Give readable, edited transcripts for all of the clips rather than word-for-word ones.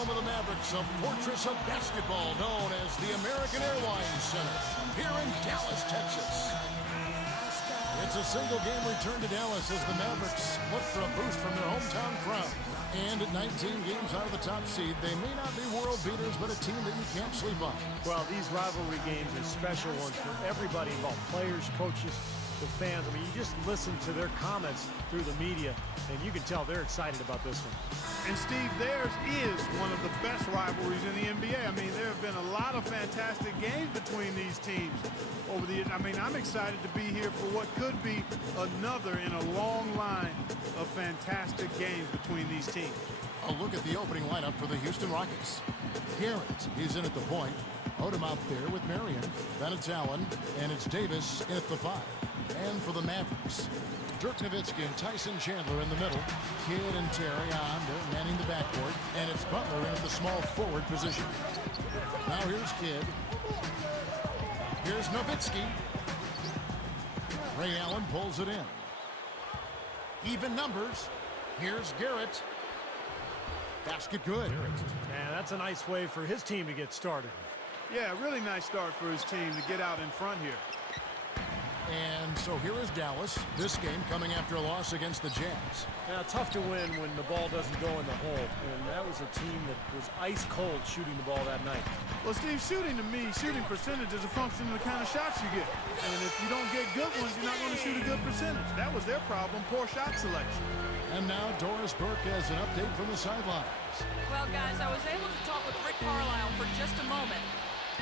home of the Mavericks, a fortress of basketball known as the American Airlines Center, here in Dallas, Texas. It's a single game return to Dallas as the Mavericks look for a boost from their hometown crowd. And at 19 games out of the top seed, they may not be world beaters, but a team that you can't sleep on. Well, these rivalry games are special ones for everybody involved, players, coaches, the fans. I mean, you just listen to their comments through the media, and you can tell they're excited about this one. And, Steve, theirs is one of the best rivalries in the NBA. I mean, there have been a lot of fantastic games between these teams over the years. I mean, I'm excited to be here for what could be another in a long line of fantastic games between these teams. A look at the opening lineup for the Houston Rockets. Garrett, he's in at the point. Odom out there with Marion. Then it's Allen, and it's Davis in at the 5. And for the Mavericks, Dirk Nowitzki and Tyson Chandler in the middle. Kidd and Terry on, they're manning the backcourt. And it's Butler in at the small forward position. Now here's Kidd. Here's Nowitzki. Ray Allen pulls it in. Even numbers. Here's Garrett. Basket good. And that's a nice way for his team to get started. Yeah, really nice start for his team to get out in front here. And so here is Dallas. This game coming after a loss against the Jazz. Now, tough to win when the ball doesn't go in the hole. And that was a team that was ice cold shooting the ball that night. Well, Steve, shooting percentage is a function of the kind of shots you get. And if you don't get good ones, you're not going to shoot a good percentage. That was their problem, poor shot selection. And now Doris Burke has an update from the sidelines. Well, guys, I was able to talk with Rick Carlisle for just a moment.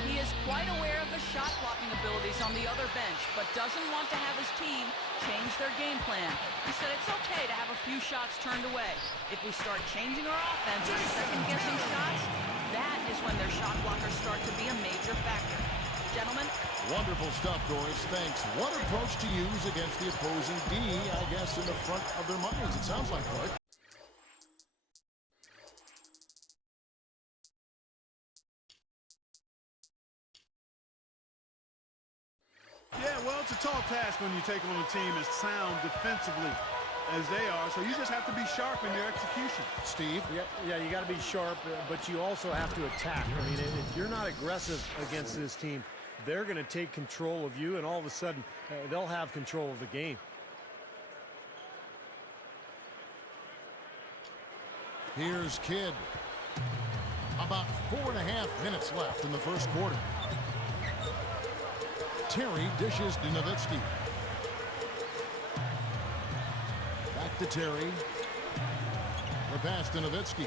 He is quite aware of the shot blocking abilities on the other bench, but doesn't want to have his team change their game plan. He said it's okay to have a few shots turned away. If we start changing our offense or second-guessing shots, that is when their shot blockers start to be a major factor. Gentlemen? Wonderful stuff, Doris. Thanks. What approach to use against the opposing D, I guess, in the front of their minds, it sounds like, Rick. Yeah, well, it's a tall task when you take on a team as sound defensively as they are, so you just have to be sharp in your execution. Steve? Yeah, you got to be sharp, but you also have to attack. I mean, if you're not aggressive against this team, they're going to take control of you, and all of a sudden, they'll have control of the game. Here's Kidd. About 4.5 minutes left in the first quarter. Terry dishes to Nowitzki. Back to Terry. The pass to Nowitzki.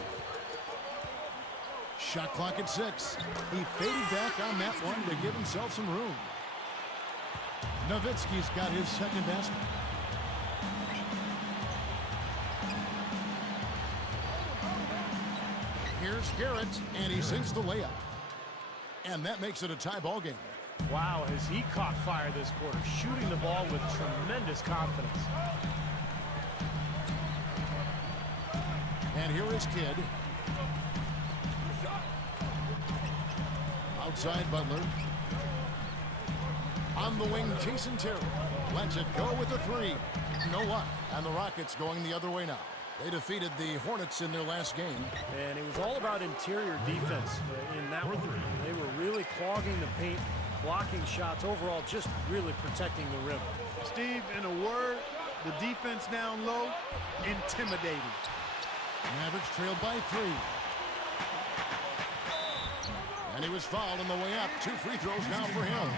Shot clock at 6. He faded back on that one to give himself some room. Nowitzki's got his second basket. Here's Garrett, and he sinks the layup. And that makes it a tie ball game. Wow, has he caught fire this quarter, shooting the ball with tremendous confidence. And here is Kidd. Outside Butler. On the wing, Jason Terry. Lets it go with the 3. No luck. And the Rockets going the other way now. They defeated the Hornets in their last game. And it was all about interior defense in that one. They were really clogging the paint, blocking shots, overall just really protecting the rim. Steve, in a word, the defense down low, intimidating. Mavericks trailed by 3. And he was fouled on the way up. 2 free throws now for him.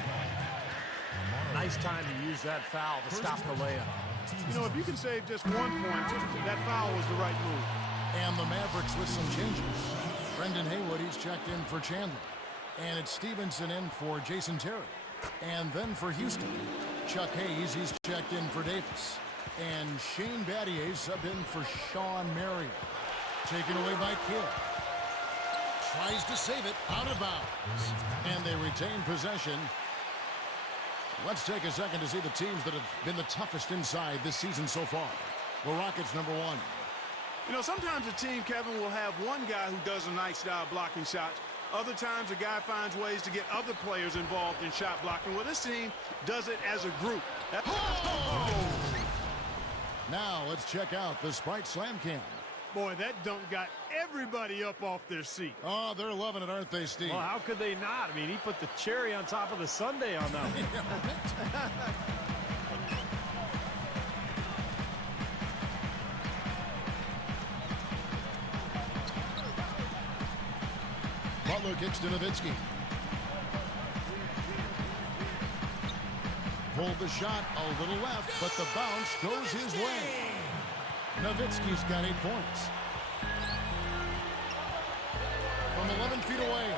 Nice time to use that foul to stop the layup. You know, if you can save just 1 point, that foul was the right move. And the Mavericks with some changes. Brendan Haywood, he's checked in for Chandler. And it's Stevenson in for Jason Terry. And then for Houston, Chuck Hayes, he's checked in for Davis. And Shane Battier subbed in for Sean Marion. Taken away by Kidd. Tries to save it out of bounds. And they retain possession. Let's take a second to see the teams that have been the toughest inside this season so far. The Rockets, number 1. You know, sometimes a team, Kevin, will have one guy who does a nice job blocking shots. Other times, a guy finds ways to get other players involved in shot blocking. Well, this team does it as a group. Now, let's check out the Sprite Slam Cam. Boy, that dunk got everybody up off their seat. Oh, they're loving it, aren't they, Steve? Well, how could they not? I mean, he put the cherry on top of the sundae on that one. Butler kicks to Nowitzki. Pulled the shot a little left, but the bounce goes his way. Nowitzki's got 8 points. From 11 feet away.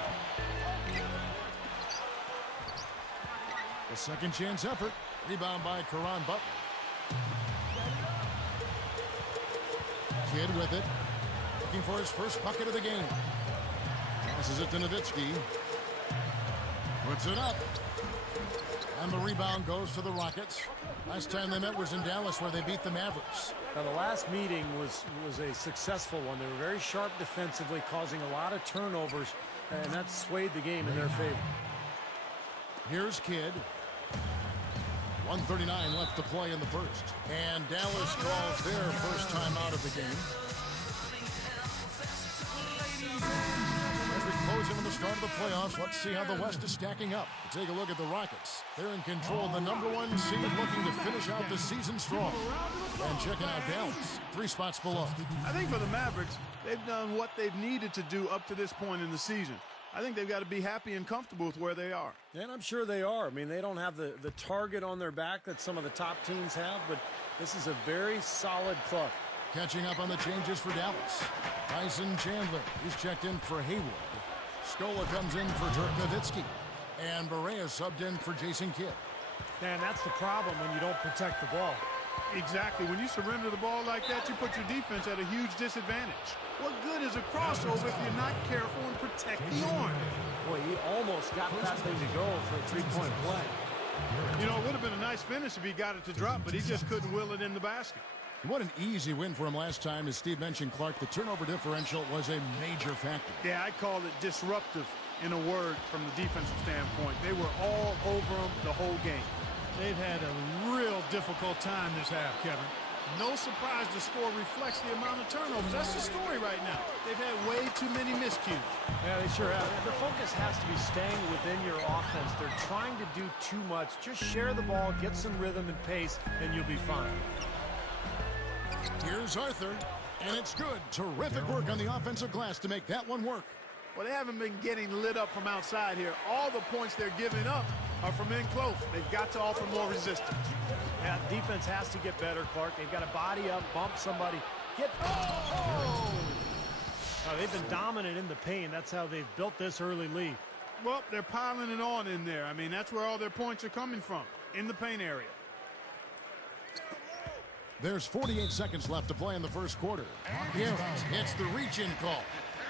The second chance effort. Rebound by Caron Butler. Kidd with it. Looking for his first bucket of the game. Passes it to Nowitzki. Puts it up. And the rebound goes to the Rockets. Last time they met was in Dallas, where they beat the Mavericks. Now, the last meeting was a successful one. They were very sharp defensively, causing a lot of turnovers, and that swayed the game in their favor. Here's Kidd. 1:39 left to play in the first. And Dallas draws their first time out of the game. As we close in on the start of the playoffs, let's see how the West is stacking up. Take a look at the Rockets. They're in control of the #1 seed, looking to finish out the season strong. And checking out Dallas, 3 spots below. I think for the Mavericks, they've done what they've needed to do up to this point in the season. I think they've got to be happy and comfortable with where they are. And I'm sure they are. I mean, they don't have the target on their back that some of the top teams have, but this is a very solid club. Catching up on the changes for Dallas. Tyson Chandler, he's checked in for Hayward. Scola comes in for Dirk Nowitzki. And Barea subbed in for Jason Kidd. Man, that's the problem when you don't protect the ball. Exactly. When you surrender the ball like that, you put your defense at a huge disadvantage. What good is a crossover if you're not careful and protect the arm? Boy, he almost got that thing to go for a three-point play. You know, it would have been a nice finish if he got it to drop, but he just couldn't will it in the basket. What an easy win for him last time. As Steve mentioned, Clark, the turnover differential was a major factor. Yeah, I call it disruptive in a word from the defensive standpoint. They were all over him the whole game. They've had a real difficult time this half, Kevin. No surprise the score reflects the amount of turnovers. That's the story right now. They've had way too many miscues. Yeah, they sure have. The focus has to be staying within your offense. They're trying to do too much. Just share the ball, get some rhythm and pace, and you'll be fine. Here's Arthur, and it's good. Terrific work on the offensive glass to make that one work. Well, they haven't been getting lit up from outside here. All the points they're giving up are from in close. They've got to offer more resistance. Yeah, defense has to get better, Clark. They've got to body up, bump somebody. They've been dominant in the paint. That's how they've built this early lead. Well, they're piling it on in there. I mean, that's where all their points are coming from, in the paint area. There's 48 seconds left to play in the first quarter. Garrett hits the reach-in call.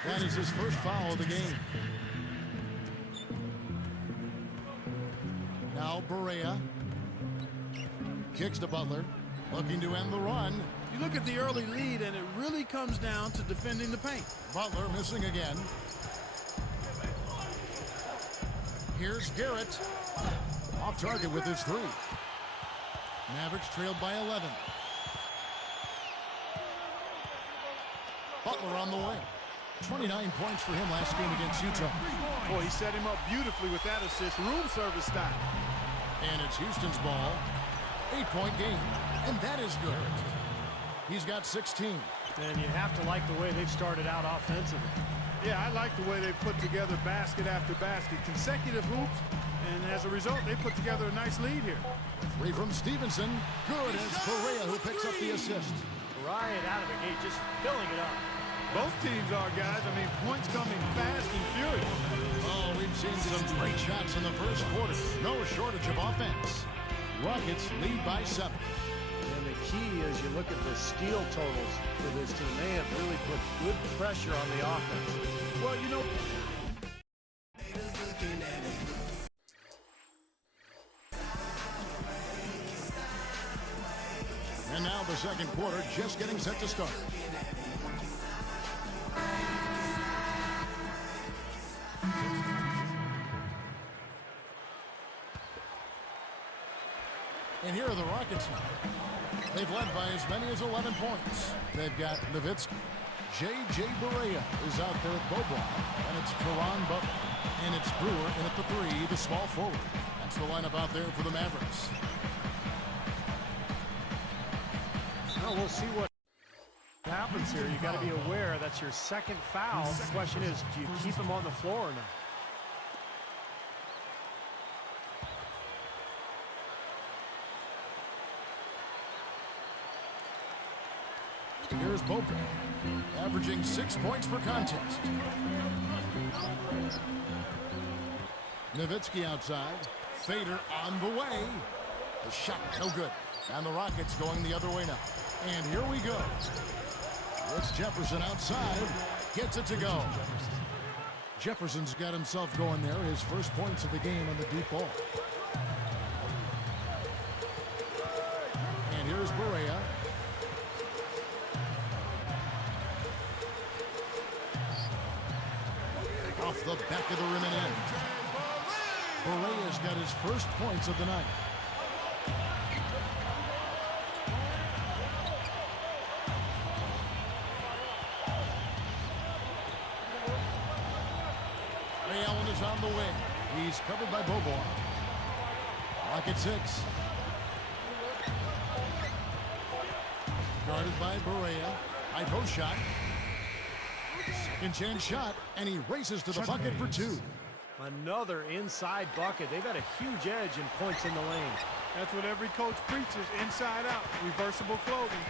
That is his first foul of the game. Now Barea kicks to Butler, looking to end the run. You look at the early lead, and it really comes down to defending the paint. Butler missing again. Here's Garrett. Off target with his 3. Mavericks trailed by 11. Butler on the way. 29 points for him last game against Utah. Boy, he set him up beautifully with that assist. Room service style. And it's Houston's ball. 8-point game. And that is good. He's got 16. And you have to like the way they've started out offensively. Yeah, I like the way they've put together basket after basket. Consecutive hoops. And as a result, they put together a nice lead here. 3 from Stevenson. Good as Barea who picks up the assist. Right out of the gate, just filling it up. Both teams are, guys. I mean, points coming fast and furious. Oh, we've seen some great shots in the first quarter. No shortage of offense. Rockets lead by 7. And the key is you look at the steal totals for this team. They have really put good pressure on the offense. Well, you know, and now the second quarter just getting set to start. And here are the Rockets now. They've led by as many as 11 points. They've got Nowitzki. J.J. Barea is out there at Bobo, and it's Karan Butler. And it's Brewer in at the 3, the small forward. That's the lineup out there for the Mavericks. Well, we'll see what happens here. You got to be aware that's your second foul. The question is, do you keep him on the floor or not? Here's Bobo, averaging 6 points per contest. Nowitzki outside. Fader on the way. The shot, no good. And the Rockets going the other way now. And here we go. It's Jefferson outside. Gets it to go. Jefferson's got himself going there. His first points of the game on the deep ball. And here's Barea. Off the back of the rim and in. Barea's got his first points of the night. Ray Allen is on the wing. He's covered by Bobo. Rocket 6. Guarded by Barea. High post shot. Second chance shot, and he races to the bucket for 2. Another inside bucket. They've had a huge edge in points in the lane. That's what every coach preaches, inside out, reversible clothing.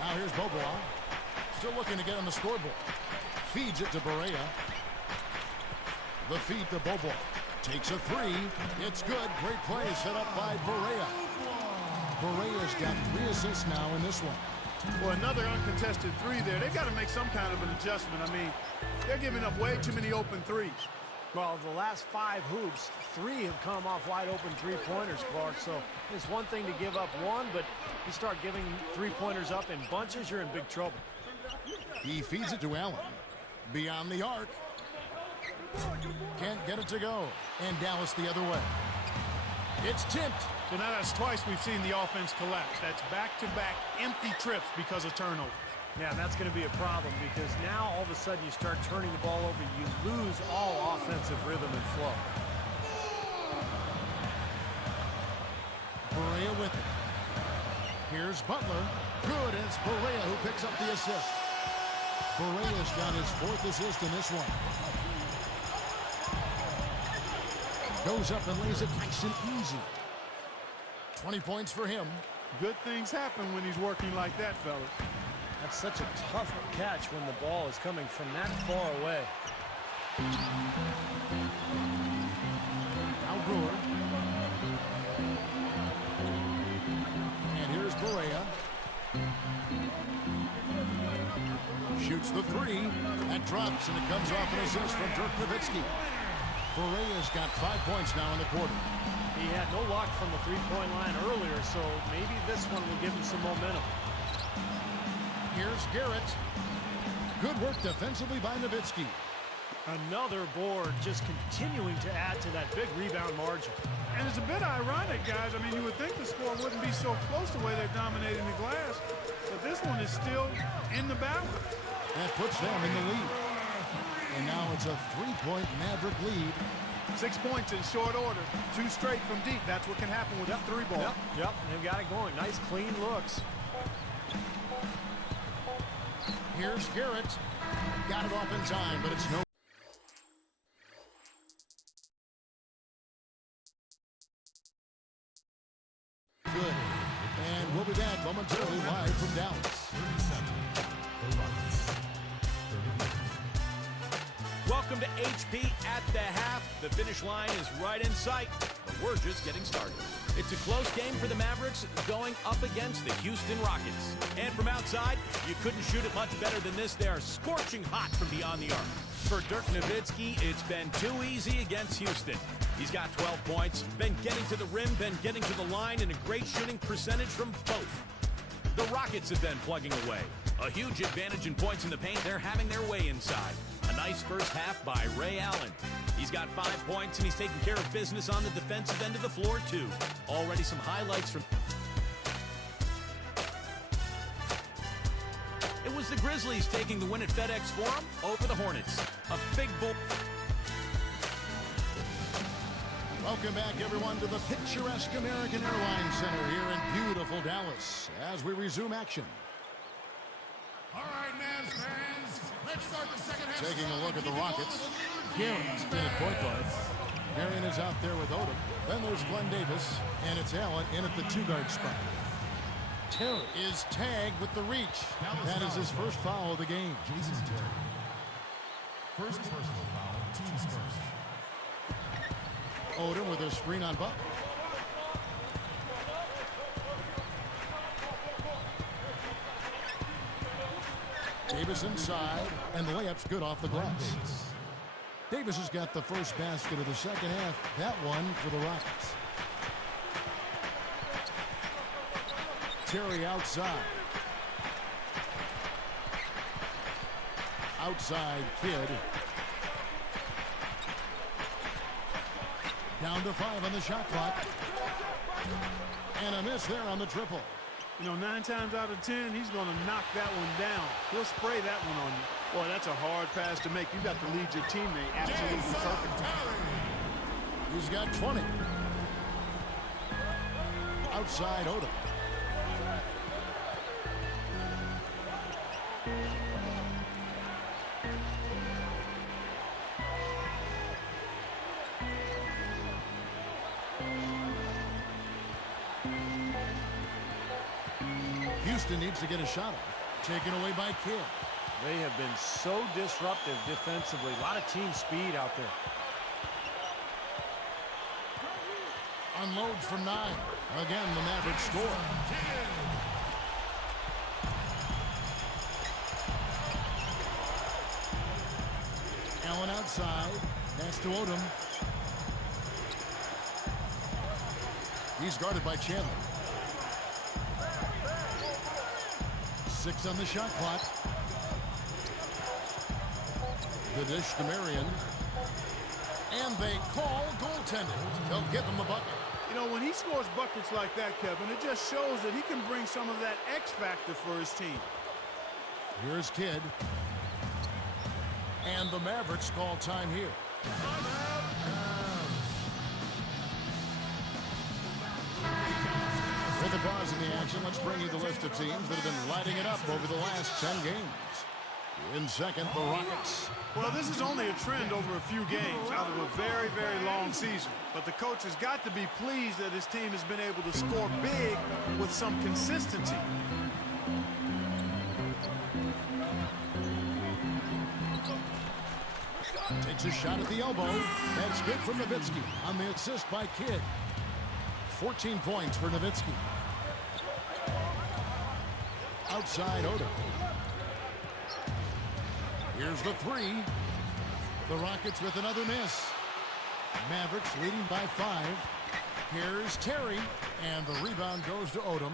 Now here's Bobo. Still looking to get on the scoreboard. Feeds it to Barea. The feed to Bobo. Takes a 3. It's good. Great play set up by Barea. Barea's got 3 assists now in this one. Well, another uncontested 3 there. They've got to make some kind of an adjustment. I mean, they're giving up way too many open 3s. Well, the last 5 hoops, 3 have come off wide open 3-pointers, Clark. So it's one thing to give up 1, but you start giving 3-pointers up in bunches, you're in big trouble. He feeds it to Allen. Beyond the arc. Can't get it to go. And Dallas the other way. It's tipped. So now that's twice we've seen the offense collapse. That's back-to-back empty trips because of turnover. Yeah, that's going to be a problem because now all of a sudden you start turning the ball over. You lose all offensive rhythm and flow. Barea with it. Here's Butler. Good, and it's Barea who picks up the assist. Barea's got his 4th assist in this one. Goes up and lays it nice and easy. 20 points for him. Good things happen when he's working like that, fellas. That's such a tough catch when the ball is coming from that far away. Now Brewer. And here's Barea. Shoots the 3. That drops, and it comes off an assist from Dirk Nowitzki. Barea's got 5 points now in the quarter. He had no luck from the 3-point line earlier, so maybe this one will give him some momentum. Here's Garrett. Good work defensively by Nowitzki. Another board, just continuing to add to that big rebound margin. And it's a bit ironic, guys. I mean, you would think the score wouldn't be so close the way they're dominating the glass, but this one is still in the balance. That puts them in the lead. And now it's a 3-point Maverick lead. 6 points in short order. 2 straight from deep. That's what can happen with a 3-ball. Yep, they've got it going. Nice, clean looks. Here's Garrett. Got it off in time, but it's no. Good. And we'll be back momentarily live from Dallas. Welcome to HP at the half. The finish line is right in sight, but we're just getting started. It's a close game for the Mavericks going up against the Houston Rockets. And from outside, you couldn't shoot it much better than this. They are scorching hot from beyond the arc. For Dirk Nowitzki, it's been too easy against Houston. He's got 12 points, been getting to the rim, been getting to the line, and a great shooting percentage from both. The Rockets have been plugging away. A huge advantage in points in the paint. They're having their way inside. A nice first half by Ray Allen. He's got 5 points, and he's taking care of business on the defensive end of the floor, too. Already some highlights from... was the Grizzlies taking the win at FedEx Forum over the Hornets. A big bull. Welcome back, everyone, to the picturesque American Airlines Center here in beautiful Dallas as we resume action. All right, Mavs fans, let's start the second half. Taking a look at the Rockets. Garen's in at point guard. Marion is out there with Odom. Then there's Glenn Davis, and it's Allen in at the two-guard spot. Terry is tagged with the reach. That is his first foul of the game. Jason Terry. First personal foul, team's first. Odom with a screen on Buck. Davis inside, and the layup's good off the glass. Davis has got the first basket of the second half. That one for the Rockets. Terry outside. Outside Kidd. Down to 5 on the shot clock. And a miss there on the triple. You know, 9 times out of 10, he's going to knock that one down. He'll spray that one on you. Boy, that's a hard pass to make. You've got to lead your teammate absolutely perfect. He's got 20. Outside Odom. Houston needs to get a shot off. Taken away by Kidd. They have been so disruptive defensively. A lot of team speed out there. Unloads from 9. Again, the Mavericks score. Allen outside. Pass to Odom. He's guarded by Chandler. 6 on the shot clock. The dish to Marion. And they call goaltending. They'll give him the bucket. You know, when he scores buckets like that, Kevin, it just shows that he can bring some of that X factor for his team. Here's Kidd. And the Mavericks call time here. With the pause in the action, let's bring you the list of teams that have been lighting it up over the last 10 games. In second, the Rockets. Well, this is only a trend over a few games out of a very, very long season. But the coach has got to be pleased that his team has been able to score big with some consistency. Takes a shot at the elbow. That's good from Nowitzki on the assist by Kidd. 14 points for Nowitzki. Outside Odom. Here's the 3. The Rockets with another miss. Mavericks leading by 5. Here's Terry, and the rebound goes to Odom.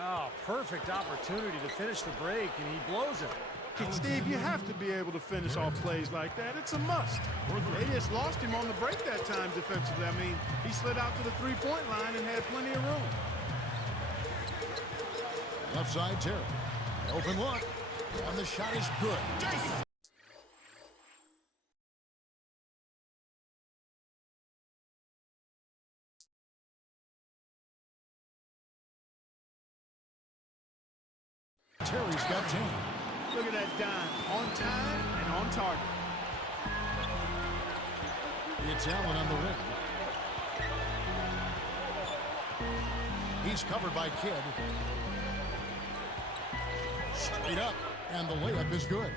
Oh, perfect opportunity to finish the break, and he blows it. Steve, you have to be able to finish off plays like that. It's a must. They just lost him on the break that time defensively. I mean, he slid out to the three-point line and had plenty of room. Left side, Terry. Open look, and the shot is good. Terry's got 10. Look at that dime. On time and on target. It's Allen on the rim. He's covered by Kidd. Straight up, and the layup is good.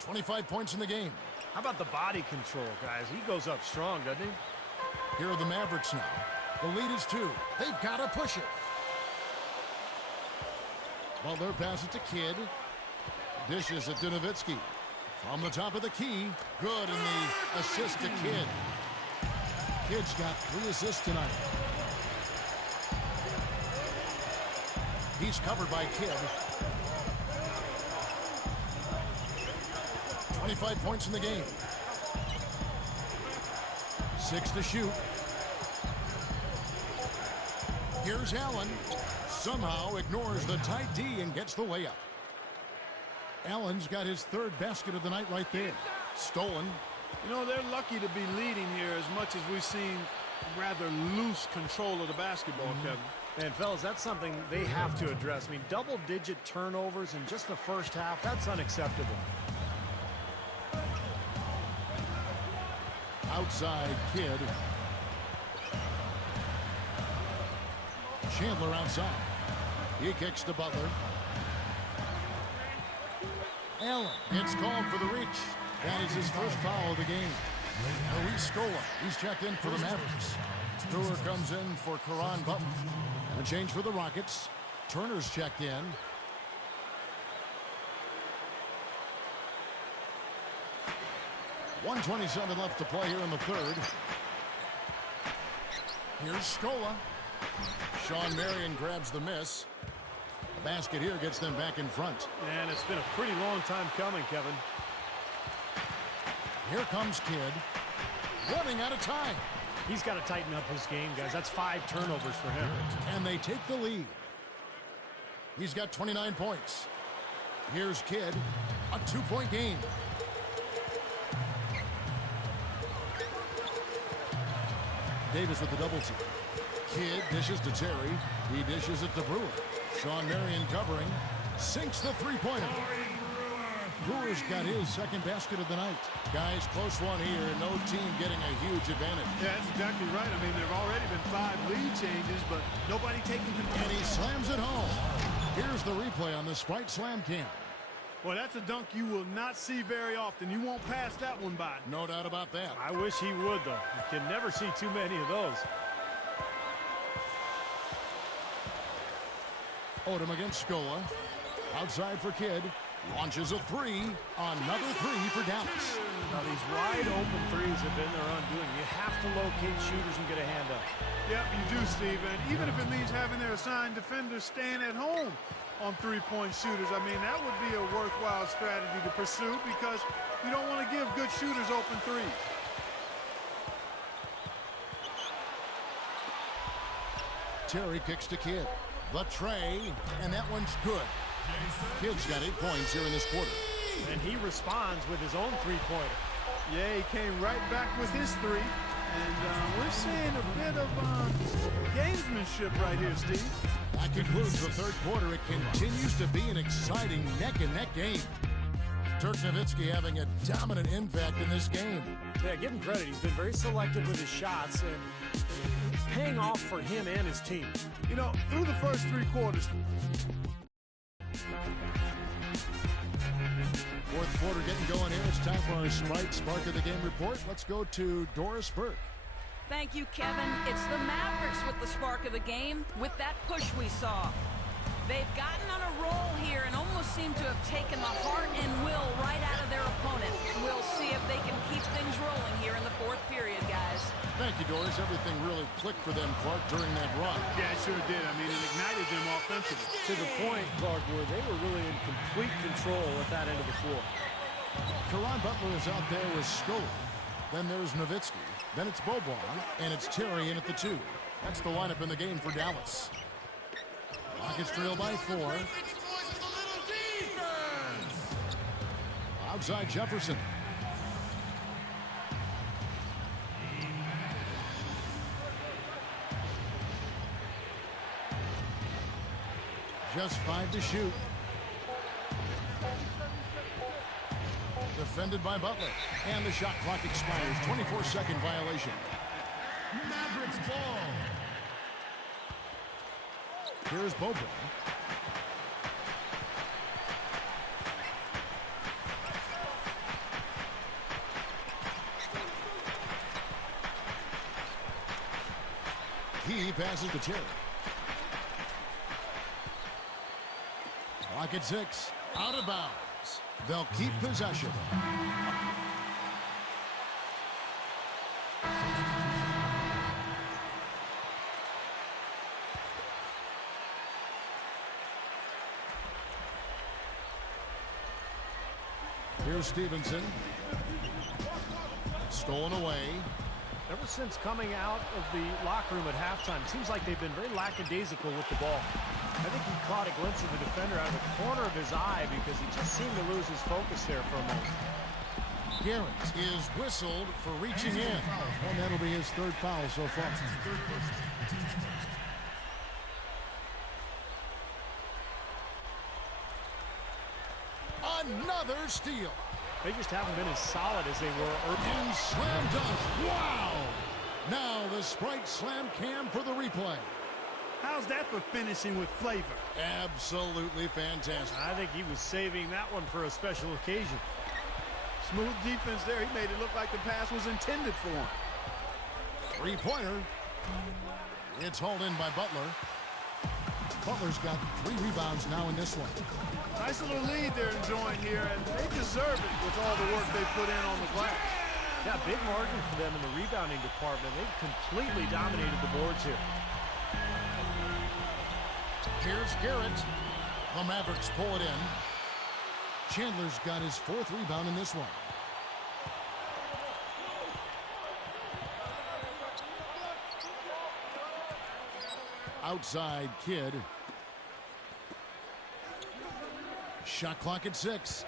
25 points in the game. How about the body control, guys? He goes up strong, doesn't he? Here are the Mavericks now. The lead is 2. They've got to push it. Well, they're passing to Kidd. Dishes it to Nowitzki. From the top of the key. Good, and the assist to Kidd. Kidd's got 3 assists tonight. He's covered by Kidd. 25 points in the game. 6 to shoot. Here's Allen. Somehow ignores the tight D and gets the layup. Allen's got his third basket of the night right there. Stolen. You know, they're lucky to be leading here as much as we've seen rather loose control of the basketball, Kevin. And, fellas, that's something they have to address. I mean, double-digit turnovers in just the first half, that's unacceptable. Outside Kidd. Chandler outside. He kicks to Butler. Allen gets called for the reach. That is his first foul of the game. Luis Scola, he's checked in for the Mavericks. Brewer comes in for Caron Butler. And a change for the Rockets. Turner's checked in. .127 left to play here in the third. Here's Scola. Sean Marion grabs the miss. The basket here gets them back in front. And it's been a pretty long time coming, Kevin. Here comes Kidd. Running out of time. He's got to tighten up his game, guys. That's 5 turnovers for him. And they take the lead. He's got 29 points. Here's Kidd. A 2-point game. Davis with the double team. Kidd dishes to Terry. He dishes it to Brewer. Sean Marion covering. Sinks the three-pointer. Brewer's got his second basket of the night. Guys, close one here. No team getting a huge advantage. Yeah, that's exactly right. I mean, there have already been 5 lead changes, but nobody taking control. And he slams it home. Here's the replay on the Sprite Slam Cam. Well, that's a dunk you will not see very often. You won't pass that one by. No doubt about that. I wish he would, though. You can never see too many of those. Odom against Scola. Outside for Kidd. Launches a three. Another three for Dallas. Now, these wide open threes have been their undoing. You have to locate shooters and get a hand up. Yep, you do, Steve. And even if it means having their assigned defenders stand at home on three-point shooters, I mean, that would be a worthwhile strategy to pursue because you don't want to give good shooters open threes. Terry kicks to Kidd. The tray, and that one's good. Kidd's got 8 points here in this quarter. And he responds with his own three-pointer. Yeah, he came right back with his three. And we're seeing a bit of gamesmanship right here, Steve. That concludes the third quarter. It continues to be an exciting neck-and-neck game. Dirk Nowitzki having a dominant impact in this game. Yeah, give him credit. He's been very selective with his shots, and it's paying off for him and his team. You know, through the first 3 quarters. Fourth quarter getting going here. It's time for our Sprite Spark of the Game report. Let's go to Doris Burke. Thank you, Kevin. It's the Mavericks with the spark of the game with that push we saw. They've gotten on a roll here and almost seem to have taken the heart and will right out of their opponent. We'll see if they can keep things rolling here in the fourth period, guys. Thank you, Doris. Everything really clicked for them, Clark, during that run. Yeah, it sure did. I mean, it ignited them offensively. To the point, Clark, where they were really in complete control at that end of the floor. Caron Butler is out there with Scola. Then there's Nowitzki. Then it's Boban. And it's Terry in at the 2. That's the lineup in the game for Dallas. Rockets trail by 4. Outside Jefferson. Just 5 to shoot. Defended by Butler. And the shot clock expires. 24-second violation. Mavericks ball. Here's Boban. He passes to Terry. Clock at 6. Out of bounds. They'll keep possession. Here's Stevenson. Stolen away. Ever since coming out of the locker room at halftime, it seems like they've been very lackadaisical with the ball. I think he caught a glimpse of the defender out of the corner of his eye because he just seemed to lose his focus there for a moment. Garrett is whistled for reaching in, and that'll be his third foul so far. Another steal. They just haven't been as solid as they were earlier. And slam dunk. Wow! Now the Sprite slam cam for the replay. How's that for finishing with flavor? Absolutely fantastic. I think he was saving that one for a special occasion. Smooth defense there. He made it look like the pass was intended for him. Three-pointer. It's hauled in by Butler. Butler's got 3 rebounds now in this one. Nice little lead they're enjoying here, and they deserve it with all the work they put in on the glass. Yeah, big margin for them in the rebounding department. They've completely dominated the boards here. Here's Garrett. The Mavericks pull it in. Chandler's got his 4th rebound in this one. Outside Kidd. Shot clock at 6.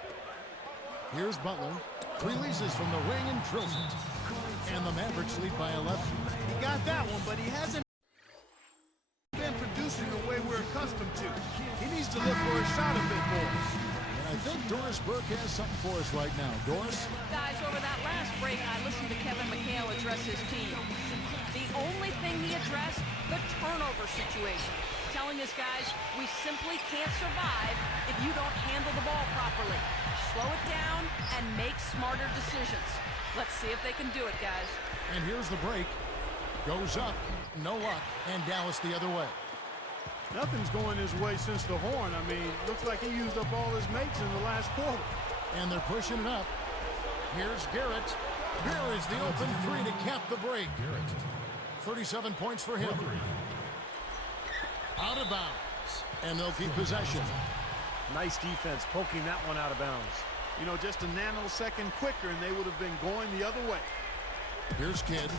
Here's Butler. Releases from the wing and drills it. And the Mavericks lead by 11. He got that one, but he hasn't been producing the way we're accustomed to. He needs to look for a shot a bit more. And I think Doris Burke has something for us right now. Doris? Guys, over that last break, I listened to Kevin McHale address his team. The only thing he addressed, the turnover situation. Telling his guys, we simply can't survive if you don't handle the ball properly. Slow it down and make smarter decisions. Let's see if they can do it, guys. And here's the break. Goes up, no luck, and Dallas the other way. Nothing's going his way since the horn. I mean, looks like he used up all his mates in the last quarter. And they're pushing it up. Here's Garrett. Here is the open 3 to cap the break. 37 points for him. Out of bounds. And they'll keep possession. Nice defense, poking that one out of bounds. You know, just a nanosecond quicker, and they would have been going the other way. Here's Kidd.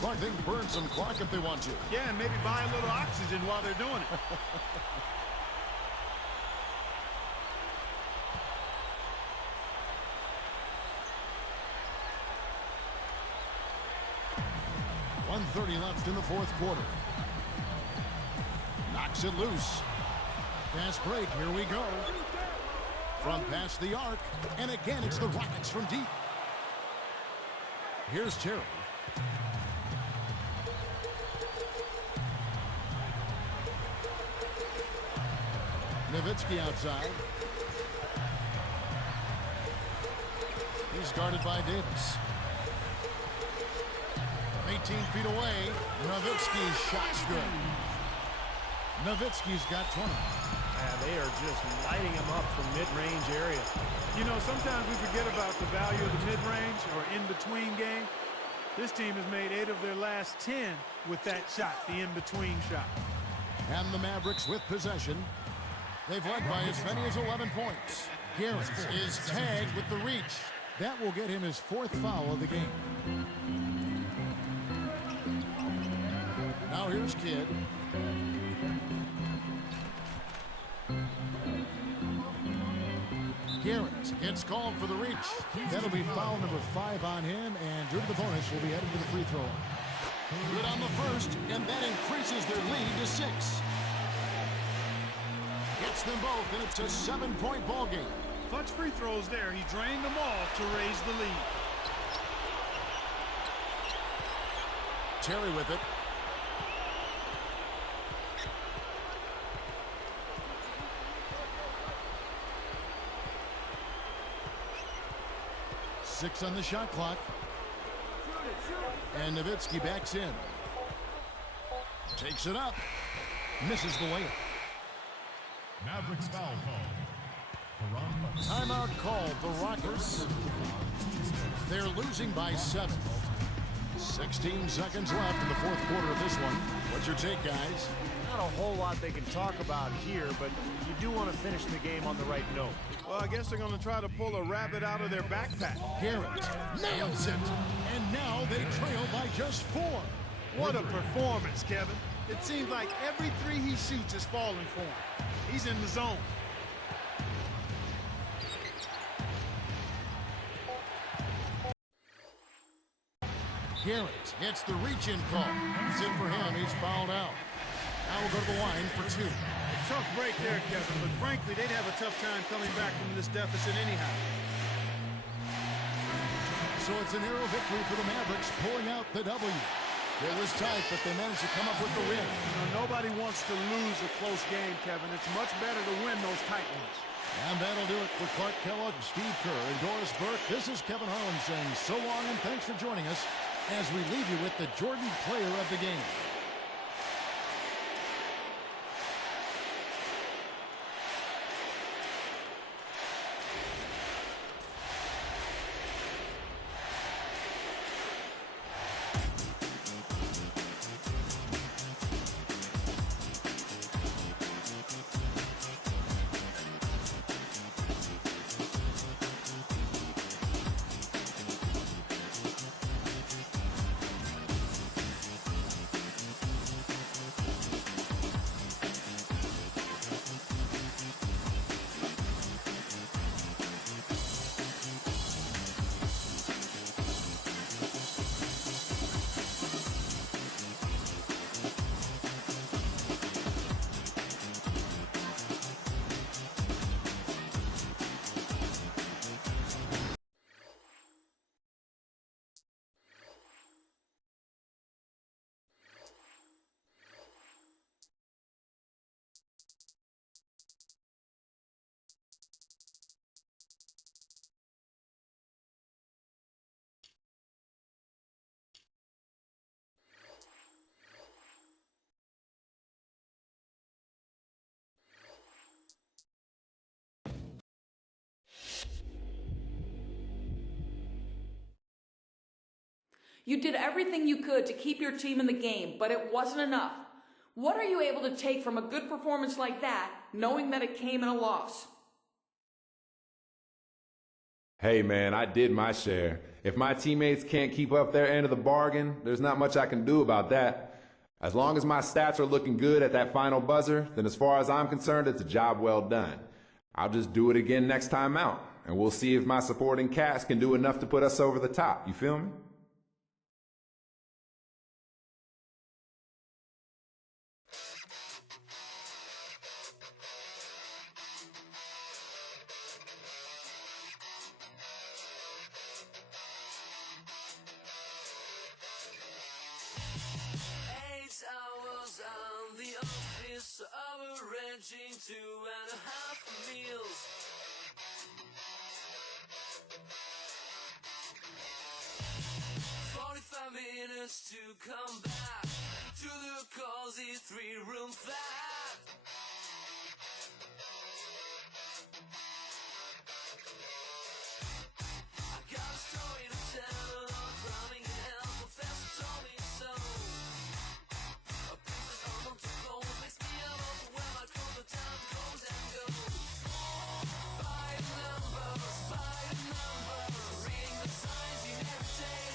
Clark, they can burn some clock if they want to. Yeah, and maybe buy a little oxygen while they're doing it. .130 left in the 4th quarter. Knocks it loose. Fast break, here we go. From past the arc, and again it's the Rockets from deep. Here's Terry. Nowitzki outside. He's guarded by Davis. 18 feet away. Nowitzki's shot's good. Nowitzki's got 20. Yeah, they are just lighting him up from mid-range area. You know, sometimes we forget about the value of the mid-range or in-between game. This team has made 8 of their last 10 with that shot, the in-between shot. And the Mavericks with possession. They've led by as many as 11 points. Garrett is tagged with the reach. That will get him his 4th foul of the game. Now here's Kidd. Garrett gets called for the reach. That'll be foul number 5 on him, and due to the bonus, will be headed to the free throw. Good on the first, and that increases their lead to 6. Gets them both, and it's a 7-point ball game. Clutch free throws there. He drained them all to raise the lead. Terry with it. Six on the shot clock. And Nowitzki backs in. Takes it up. Misses the layup. Mavericks foul call. Timeout called. The Rockets. They're losing by 7. 16 seconds left in the 4th quarter of this one. What's your take, guys? Not a whole lot they can talk about here, but you do want to finish the game on the right note. Well, I guess they're going to try to pull a rabbit out of their backpack. Garrett nails it. And now they trail by just 4. What a performance, Kevin. It seems like every three he shoots is falling for him. He's in the zone. Garrett gets the reach-in call. It's in for him. He's fouled out. Now we'll go to the line for two. A tough break there, Kevin, but frankly, they'd have a tough time coming back from this deficit anyhow. So it's a narrow victory for the Mavericks, pulling out the W. It was tight, but they managed to come up with the win. Nobody wants to lose a close game, Kevin. It's much better to win those tight ones. And that'll do it for Clark Kellogg, Steve Kerr, and Doris Burke. This is Kevin Harlan saying so long and thanks for joining us as we leave you with the Jordan Player of the Game. You did everything you could to keep your team in the game, but it wasn't enough. What are you able to take from a good performance like that, knowing that it came in a loss? Hey man, I did my share. If my teammates can't keep up their end of the bargain, there's not much I can do about that. As long as my stats are looking good at that final buzzer, then as far as I'm concerned, it's a job well done. I'll just do it again next time out, and we'll see if my supporting cast can do enough to put us over the top. You feel me? Averaging 2.5 meals. Minutes to come back to the cozy 3-room flat. I got a story to tell. Plumbing and hell, professor told me so. A princess on the phone makes me able to wear my clothes. The time goes and goes. By the numbers, reading the signs you never take.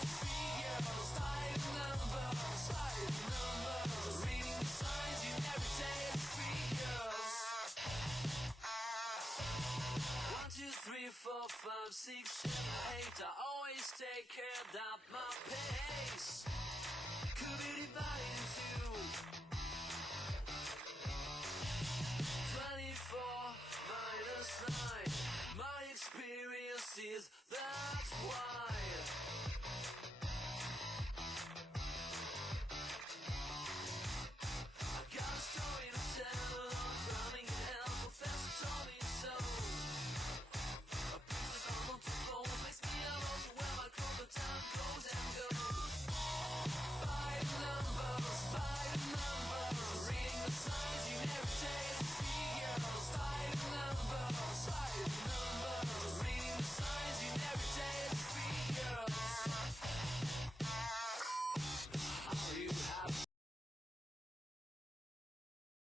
Three, four, five, six, seven, eight. I always take care that my pace could be divided into